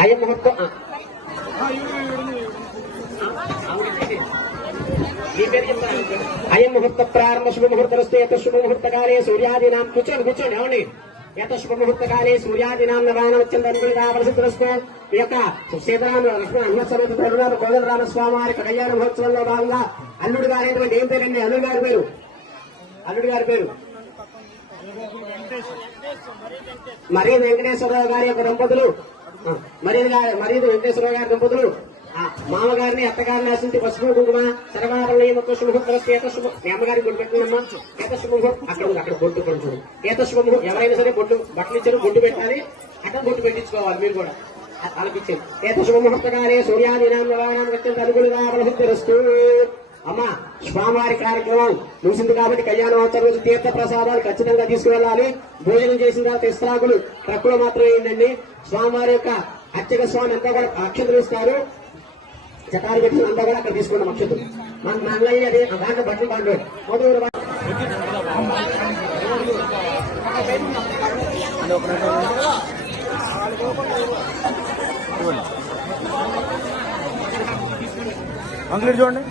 അയ്യ മുഹത്വ അയം മുഹൂർത്ത പ്രാരംഭ ശുഭ മുഹൂർത്തസ്തേ ശുഭ മുഹൂർത്തകാലേ സൂര്യാദീനാം കുച്ചൻ കുച്ചൻ അവണേ యత శుభ ముహూర్తకాలే సూర్యాదీనాం నవాన వచ్చంత అనుకుని ఈ యొక్క సీతారామ లక్ష్మణ అన్నస్వరూప ప్రభురామ కోదండరామ రామస్వామి వారి కళ్యాణ మహోత్సవంలో భాగంగా అల్లుడు గారైనటువంటి ఏం పేరండి? అల్లుడు గారి పేరు? అల్లుడు గారి పేరు? మరీ వెంకటేశ్వరరావు గారి యొక్క దంపతులు. మరీ గారి మరీ వెంకటేశ్వరరావు గారి దంపతులు. మామగారిని అత్తగారిని ఆశించి పసుపు కుంకుమ సర్వారణ యొక్క శుభముహూర్తం ఏత శుభ. మీ అమ్మగారికి గుడి పెట్టినమ్మా ఏతశుభముహూర్తం అక్కడ ఉంది, అక్కడ బొట్టు కొంచెం ఏత ఎవరైనా సరే బొట్టు బట్టలు ఇచ్చారు బొట్టు పెట్టాలి. అక్కడ బొట్టు పెట్టించుకోవాలి మీరు కూడా. అనిపించింది ఏత శుభముహూర్తకాలే సూర్యాదినాం నవానాం గత్యంత అనుగుణంగా ప్రసిద్ధిరస్తూ అమ్మా స్వామివారి కార్యక్రమం ముగిసింది కాబట్టి కళ్యాణోత్సవం రోజు తీర్థ ప్రసాదాలు ఖచ్చితంగా తీసుకువెళ్ళాలి. భోజనం చేసిన తర్వాత ఇస్త్రాకులు ట్రక్కులో మాత్రమే ఏంటండి స్వామివారి యొక్క అర్చక స్వామి అంతా కూడా అక్షతలు ఇస్తారు చటారి పెట్టి అంతా కూడా అక్కడ తీసుకున్నాం అక్షతలు మన మన అన్నయ్య అదే దాంట్లో బట్టలు బాండు. మొదలు అంకుల్ చూడండి.